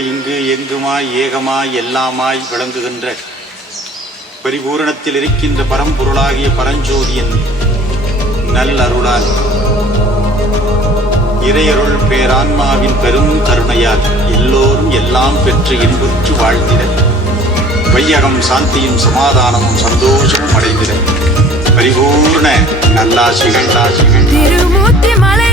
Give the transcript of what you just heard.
இங்கு எங்குமாய் ஏகமாய் எல்லாமாய் விளங்குகின்ற பரிபூரணத்தில் இருக்கின்ற பரம்பொருளாகிய பரஞ்சோதியின் நல்லருளால் இறையருள் பேரான்மாவின் பெரும் கருணையால் எல்லோரும் எல்லாம் பெற்று இன்புற்று வாழ்ந்திட, வையகம் சாந்தியும் சமாதானமும் சந்தோஷமும் அடைந்திட பரிபூர்ண நல்லாசிகள். திருமூர்த்தி மலை